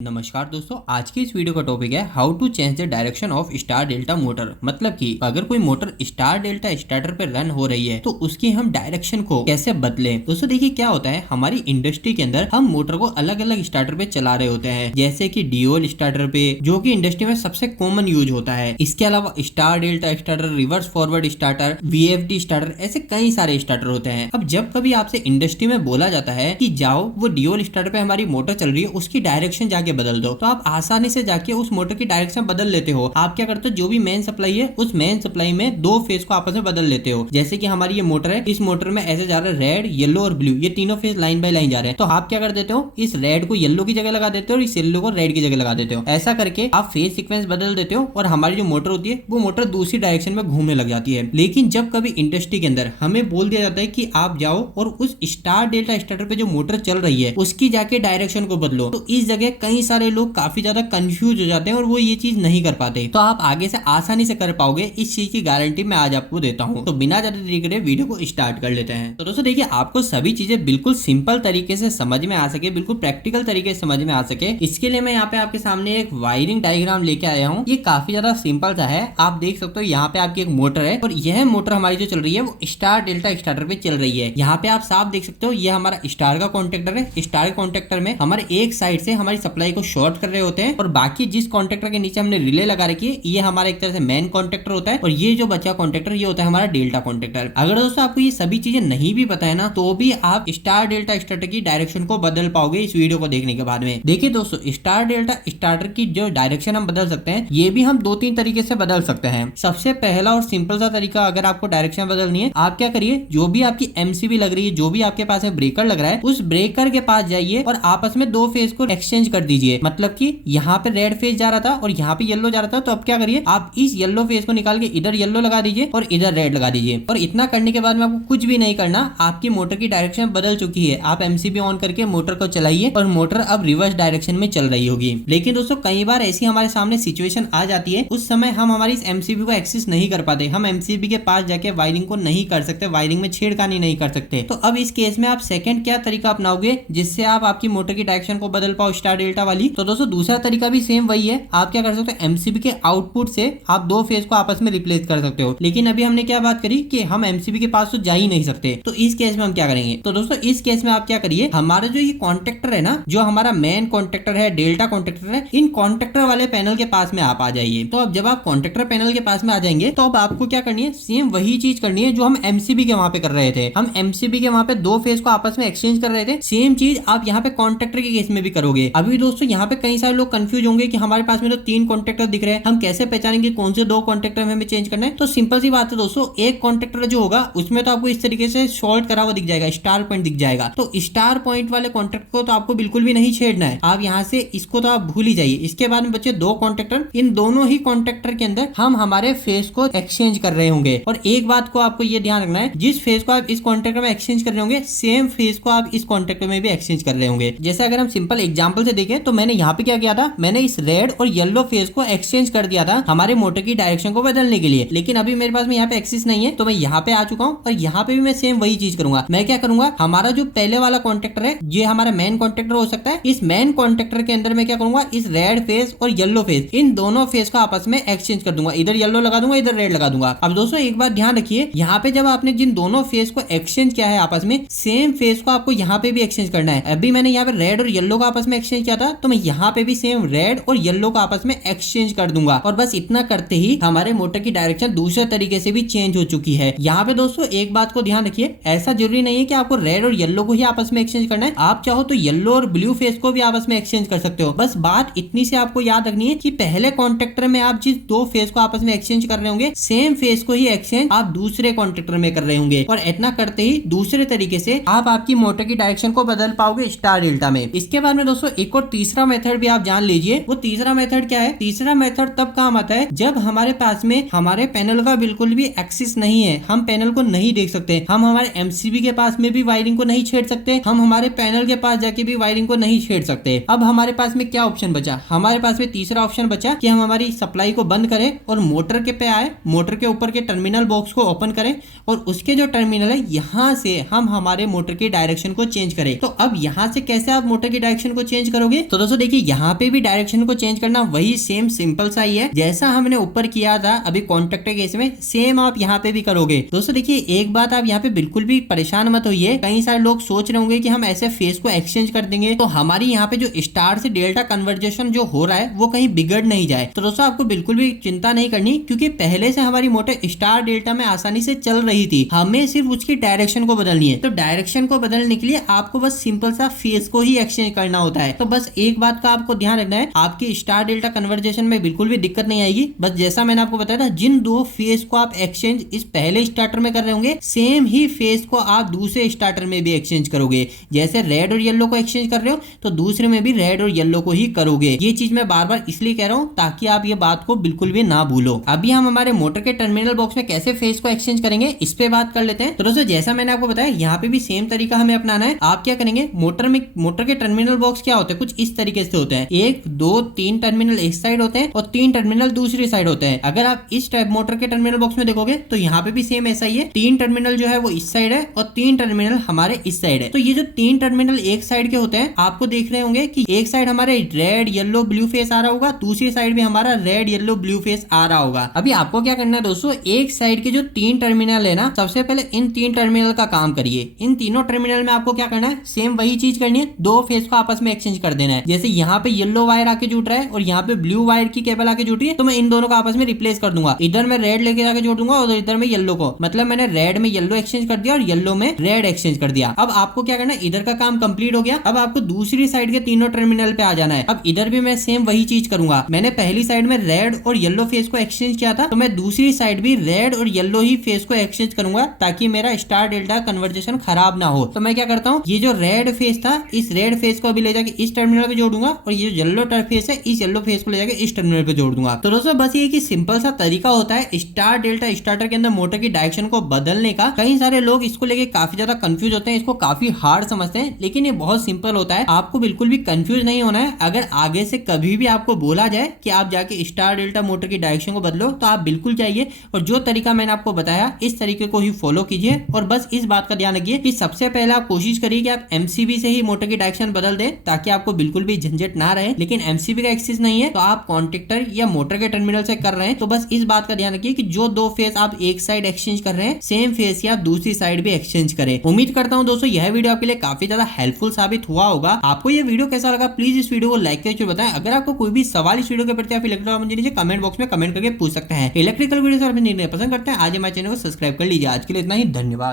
नमस्कार दोस्तों, आज की इस वीडियो का टॉपिक है how to change the direction of star delta motor. मतलब कि अगर कोई मोटर स्टार डेल्टा स्टार्टर पे रन हो रही है तो उसकी हम डायरेक्शन को कैसे बदलें। दोस्तों देखिए क्या होता है, हमारी इंडस्ट्री के अंदर हम मोटर को अलग अलग स्टार्टर पे चला रहे होते हैं, जैसे कि डीओएल स्टार्टर पे, जो कि इंडस्ट्री में सबसे कॉमन यूज होता है। इसके अलावा star delta starter, reverse forward starter, VFD starter, ऐसे कई सारे स्टार्टर होते हैं। अब जब कभी आपसे इंडस्ट्री में बोला जाता है कि जाओ वो डीओएल स्टार्टर पे हमारी मोटर चल रही है उसकी डायरेक्शन जाके बदल दो, तो आप आसानी से जाके उस मोटर की डायरेक्शन बदल लेते हो। आप क्या करते हो, जो भी मेन सप्लाई है उस मेन सप्लाई में दो फेज को आपस में बदल लेते हो। जैसे कि हमारी ये मोटर है, इस मोटर में ऐसे जा रहा है रेड, येलो और ब्लू, ये तीनों फेज लाइन बाय लाइन जा रहे हैं। तो आप क्या कर देते हो, इस रेड को येलो की जगह लगा देते हो और इस येलो को रेड की जगह लगा देते हो। ऐसा करके आप फेज सीक्वेंस बदल देते हो और हमारी जो मोटर होती है वो मोटर दूसरी डायरेक्शन में घूमने लग जाती है। लेकिन जब कभी इंडस्ट्री के अंदर हमें बोल दिया जाता है कि आप जाओ और उस स्टार डेल्टा स्टार्टर पे जो मोटर चल रही है उसकी जाके डायरेक्शन को बदलो, तो इस जगह कई सारे लोग काफी ज्यादा कंफ्यूज हो जाते हैं और वो ये चीज नहीं कर पाते। तो आप आगे से आसानी से कर पाओगे, इस चीज की गारंटी मैं आज आपको देता हूँ। तो बिना ज्यादा देरी करे वीडियो को स्टार्ट कर लेते हैं। तो दोस्तों देखिए, आपको सभी चीजें बिल्कुल सिंपल तरीके से समझ में आ सके, बिल्कुल प्रैक्टिकल तरीके से समझ में आ सके, इसके लिए मैं यहाँ पे आपके सामने एक वायरिंग डायग्राम लेके आया हूँ। ये काफी ज्यादा सिंपल सा है। आप देख सकते हो यहाँ पे आपकी एक मोटर है और यह मोटर हमारी जो चल रही है वो स्टार डेल्टा स्टार्टर पे चल रही है। यहाँ पे आप साफ देख सकते हो, ये हमारा स्टार का कॉन्टेक्टर है। स्टार कॉन्टेक्टर में हमारे एक साइड से हमारी सप्लाई को शॉर्ट कर रहे होते हैं और बाकी जिस कॉन्टेक्टर के नीचे हमने रिले लगा रखी है ये हमारा एक तरह से मेन कॉन्टेक्टर होता है और ये जो बचा कॉन्टेक्टर ये होता है हमारा डेल्टा कॉन्टेक्टर। अगर दोस्तों आपको ये सभी चीजें नहीं भी पता है ना, तो भी आप स्टार डेल्टा स्टार्टर की डायरेक्शन को बदल पाओगे इस वीडियो को देखने के बाद में। देखिए दोस्तों, स्टार डेल्टा स्टार्टर की जो डायरेक्शन हम बदल सकते हैं ये भी हम दो तीन तरीके से बदल सकते हैं। सबसे पहला और सिंपल सा तरीका, अगर आपको डायरेक्शन बदलनी है, आप क्या करिए, जो भी आपकी एमसीबी लग रही है, जो भी आपके पास में ब्रेकर लग रहा है, उस ब्रेकर के पास जाइए और आपस में दो फेज को एक्सचेंज कर दीजिए। मतलब कि यहाँ पे रेड फेज जा रहा था और यहाँ पे येलो जा रहा था, तो अब क्या करिए, आप इस येलो फेज को निकाल के इधर येलो लगा दीजिए और इधर रेड लगा दीजिए। और इतना करने के बाद में आपको कुछ भी नहीं करना, आपकी मोटर की डायरेक्शन बदल चुकी है। आप एमसीबी ऑन करके मोटर को चलाइए और मोटर अब रिवर्स डायरेक्शन में चल रही होगी। लेकिन दोस्तों कई बार ऐसी हमारे सामने सिचुएशन आ जाती है, उस समय हम हमारी इस एमसीबी को एक्सेस नहीं कर पाते, हम एमसीबी के पास जाके वायरिंग को नहीं कर सकते, वायरिंग में छेड़खानी नहीं कर सकते। तो अब इस केस में आप सेकंड क्या तरीका अपनाओगे जिससे आप आपकी मोटर की डायरेक्शन को बदल पाओ स्टार डेल्टा वाली। तो दोस्तों दूसरा तरीका भी सेम वही है। आप क्या कर सकते हो, एमसीबी के आउटपुट से आप दो फेज को आपस में रिप्लेस कर सकते हो। लेकिन अभी हमने क्या बात करी कि हम एमसीबी के पास तो जा ही नहीं सकते, तो इस केस में हम क्या करेंगे। तो दोस्तों इस केस में आप क्या करिए, हमारा जो ये कॉन्टेक्टर है ना, जो हमारा मेन कॉन्टेक्टर है, डेल्टा कॉन्टेक्टर है, इन कॉन्टेक्टर वाले पैनल के पास में आप आ जाइए। तो अब जब आप कॉन्टेक्टर पैनल के पास में आ जाएंगे तो अब आपको क्या करनी है, सेम वही चीज करनी है जो हम एमसीबी के वहां पे कर रहे थे। हम एमसीबी के वहां पे दो फेज को आपस में एक्सचेंज कर रहे थे, सेम चीज आप यहाँ पे कॉन्टेक्टर के केस में भी करोगे। अभी दोस्तों यहाँ पे कई सारे लोग कंफ्यूज होंगे कि हमारे पास में तो तीन कॉन्टेक्टर दिख रहे हैं, हम कैसे पहचानेंगे कौन से दो कॉन्टेक्टर में हमें चेंज करना है। तो सिंपल सी बात है दोस्तों, एक कॉन्टेक्टर जो होगा उसमें तो आपको इस तरीके से शॉर्ट करा हुआ दिख जाएगा, स्टार पॉइंट दिख जाएगा। तो स्टार पॉइंट वाले कॉन्टेक्टर को तो आपको बिल्कुल भी नहीं छेड़ना है, आप यहाँ से इसको तो आप भूल ही जाइए। इसके बाद में बचे दो कॉन्टेक्टर, इन दोनों ही कॉन्टेक्टर के अंदर हम हमारे फेज को एक्सचेंज कर रहे होंगे। और एक बात को आपको ये ध्यान रखना है, जिस फेज को आप इस कॉन्टेक्टर में एक्सचेंज कर रहे होंगे सेम फेज को आप इस कॉन्टेक्टर में भी एक्सचेंज कर रहे होंगे। जैसे अगर हम सिंपल एग्जाम्पल से देखें तो मैंने यहाँ पे क्या किया था, मैंने इस रेड और येलो फेज को एक्सचेंज कर दिया था हमारे मोटर की डायरेक्शन को बदलने के लिए। लेकिन अभी मेरे पास में यहाँ पे एक्सेस नहीं है, तो मैं यहाँ पे आ चुका हूँ और यहाँ पे भी मैं सेम वही चीज करूंगा। मैं क्या करूंगा, हमारा जो पहले वाला कॉन्टेक्टर है ये हमारा मेन कॉन्टेक्टर हो सकता है, इस मेन कॉन्टेक्टर के अंदर मैं क्या करूंगा, इस रेड फेज और येलो फेज, इन दोनों फेज का आपस में एक्सचेंज कर दूंगा। इधर येलो लगा दूंगा, इधर रेड लगा दूंगा। अब दोस्तों एक बात ध्यान रखिए, यहाँ पे जब आपने जिन दोनों फेज को एक्सचेंज किया है आपस में, सेम फेज को आपको यहाँ पे भी एक्सचेंज करना है। अभी मैंने यहाँ पे रेड और येलो का आपस में एक्सचेंज किया था, तो मैं यहाँ पे भी सेम रेड और येलो का आपस में एक्सचेंज कर दूंगा। और बस इतना करते ही हमारे मोटर की डायरेक्शन दूसरे तरीके से भी चेंज हो चुकी है। यहाँ पे दोस्तों एक बात को ध्यान रखिए, ऐसा जरूरी नहीं है कि आपको रेड और येलो को ही आपस में एक्सचेंज करना है, आप चाहो तो येलो और ब्लू फेज को भी आपस में एक्सचेंज कर सकते हो। बस बात इतनी से आपको याद रखनी है कि पहले कॉन्टेक्टर में आप जिस दो फेज को आपस में एक्सचेंज कर रहे होंगे, सेम फेज को ही एक्सचेंज आप दूसरे कॉन्टेक्टर में कर रहे होंगे। और इतना करते ही दूसरे तरीके से आप आपकी मोटर की डायरेक्शन को बदल पाओगे स्टार डेल्टा में। इसके बाद में दोस्तों एक और तीसरा मेथड भी आप जान लीजिए। वो तीसरा मेथड क्या है, तीसरा मेथड तब काम आता है जब हमारे पास में हमारे पैनल का बिल्कुल भी एक्सेस नहीं है, हम पैनल को नहीं देख सकते, हम हमारे एमसीबी के पास में भी वायरिंग को नहीं छेड़ सकते, हम हमारे पैनल के पास जाके भी वायरिंग को नहीं छेड़ सकते। अब हमारे पास में क्या ऑप्शन बचा, हमारे पास में तीसरा ऑप्शन बचा कि हम हमारी सप्लाई को बंद करें और मोटर के पे आए, मोटर के ऊपर के टर्मिनल बॉक्स को ओपन करें और उसके जो टर्मिनल है यहाँ से हम हमारे मोटर की डायरेक्शन को चेंज करें। तो अब यहाँ से कैसे आप मोटर की डायरेक्शन को चेंज करोगे, तो दोस्तों देखिए यहाँ पे भी डायरेक्शन को चेंज करना वही सेम सिंपल सा ही है, जैसा हमने ऊपर किया था अभी कॉन्ट्रैक्टर केस में, सेम आप यहाँ पे भी करोगे। दोस्तों देखिए एक बात आप यहाँ पे बिल्कुल भी परेशान मत होइए, कई सारे लोग सोच रहे होंगे कि हम ऐसे फेस को एक्सचेंज कर देंगे तो हमारी यहाँ पे जो स्टार से डेल्टा कन्वर्जेशन जो हो रहा है वो कहीं बिगड़ नहीं जाए। तो दोस्तों आपको बिल्कुल भी चिंता नहीं करनी, क्योंकि पहले से हमारी मोटर स्टार डेल्टा में आसानी से चल रही थी, हमें सिर्फ उसकी डायरेक्शन को बदलनी है। तो डायरेक्शन को बदलने के लिए आपको बस सिंपल सा फेस को ही एक्सचेंज करना होता है। तो बस एक बात का आपको ध्यान रखना है, आपकी स्टार डेल्टा कन्वर्जेशन में बिल्कुल भी दिक्कत नहीं आएगी। बस जैसा मैंने आपको बताया था, जिन दो फेस को आप एक्सचेंज इस पहले स्टार्टर में कर रहे होंगे, सेम ही फेस को आप दूसरे स्टार्टर में भी एक्सचेंज करोगे। जैसे रेड और येलो को एक्सचेंज कर रहे हो तो दूसरे में भी रेड और येलो को ही करोगे। ये चीज मैं बार बार इसलिए कह रहा हूँ ताकि आप ये बात को बिल्कुल भी ना भूलो। अभी हम हमारे मोटर के टर्मिनल बॉक्स में कैसे फेस को एक्सचेंज करेंगे इस पे बात कर लेते हैं। तो दोस्तों जैसा मैंने आपको बताया, यहाँ पे भी सेम तरीका हमें अपनाना है। आप क्या करेंगे, मोटर के टर्मिनल बॉक्स क्या होते हैं, कुछ इस तरीके से होते हैं। 1 2 3 टर्मिनल एक साइड होते हैं और 3 टर्मिनल दूसरी साइड होते हैं। अगर आप इस टाइप मोटर के टर्मिनल बॉक्स में देखोगे तो यहाँ पे भी सेम ऐसा ही है। 3 टर्मिनल जो है वो इस साइड है और 3 टर्मिनल हमारे इस साइड है। तो ये जो 3 टर्मिनल एक साइड के होते हैं, आपको देख रहे होंगे कि एक साइड हमारे रेड येलो ब्लू फेस आ रहा होगा, दूसरी साइड भी हमारा रेड येलो ब्लू फेस आ रहा होगा। अभी आपको क्या करना है दोस्तों, एक साइड के जो 3 टर्मिनल है ना, सबसे पहले इन 3 टर्मिनल का काम करिए। इन तीनों टर्मिनल में आपको क्या करना है, सेम वही चीज करनी है, 2 फेस को आपस में एक्सचेंज कर देना है। जैसे यहाँ पे येलो वायर आके जुड़ रहा है और यहाँ पे ब्लू वायर की केबल आके जुड़ रही है, तो मैं इन दोनों को आपस में रिप्लेस कर दूंगा। इधर मैं रेड लेके जाके जोड़ दूंगा और इधर में येलो को, मतलब मैंने रेड में येलो एक्सचेंज कर दिया और येलो में रेड एक्सचेंज कर दिया। अब आपको क्या करना है, इधर का काम कंप्लीट हो गया। अब आपको दूसरी साइड के तीनों टर्मिनल पे आ जाना है। अब इधर भी मैं सेम वही चीज करूंगा। मैंने पहली साइड में रेड और येलो फेस को एक्सचेंज किया था, तो मैं दूसरी साइड भी रेड और येलो ही फेस को एक्सचेंज करूंगा ताकि मेरा स्टार डेल्टा कन्वर्जेशन खराब ना हो। तो मैं क्या करता हूँ, ये जो रेड फेस था, इस रेड फेस को अभी ले जाके इस टर्मिनल पे जोड़ दूंगा और ये जो येलो फेस है, इस येलो फेस को ले जाके इस टर्मिनल पे जोड़ दूंगा। तो दोस्तों बस ये कि सिंपल सा तरीका होता है स्टार डेल्टा स्टार्टर के अंदर मोटर की डायरेक्शन को बदलने का। कई सारे लोग इसको लेके काफी ज्यादा कंफ्यूज होते हैं, इसको काफी हार्ड समझते हैं, लेकिन ये बहुत सिंपल होता है। आपको बिल्कुल भी कंफ्यूज नहीं होना है। अगर आगे से कभी भी आपको बोला जाए कि आप जाके स्टार डेल्टा मोटर की डायरेक्शन को बदलो, तो आप बिल्कुल जाइए और जो तरीका मैंने आपको बताया इस तरीके को ही फॉलो कीजिए। और बस इस बात का ध्यान रखिए कि सबसे पहले आप कोशिश करिए कि आप एमसीबी से ही मोटर की डायरेक्शन बदल दें, ताकि आपको बिल्कुल भी झंझट ना रहे। लेकिन एमसीबी का एक्सेस नहीं है तो आप कॉन्ट्रैक्टर या मोटर के टर्मिनल से कर रहे हैं, तो बस इस बात का ध्यान रखिए कि जो 2 फेस आप एक साइड एक्सचेंज कर रहे हैं, सेम फेस या दूसरी साइड भी एक्सचेंज करें। उम्मीद करता हूं दोस्तों यह वीडियो आपके लिए काफी ज्यादा हेल्पफुल साबित हुआ होगा। आपको यह वीडियो कैसा लगा प्लीज इस वीडियो को लाइक करके बताएं। अगर आपको कोई भी सवाल इस वीडियो के प्रति आप इलेक्ट्रिकल मुझे नीचे कमेंट बॉक्स में कमेंट करके पूछ सकते हैं। इलेक्ट्रिकल वीडियो पसंद करते हैं आज हमारे चैनल को सब्सक्राइब कर लीजिए। आज के लिए इतना ही, धन्यवाद।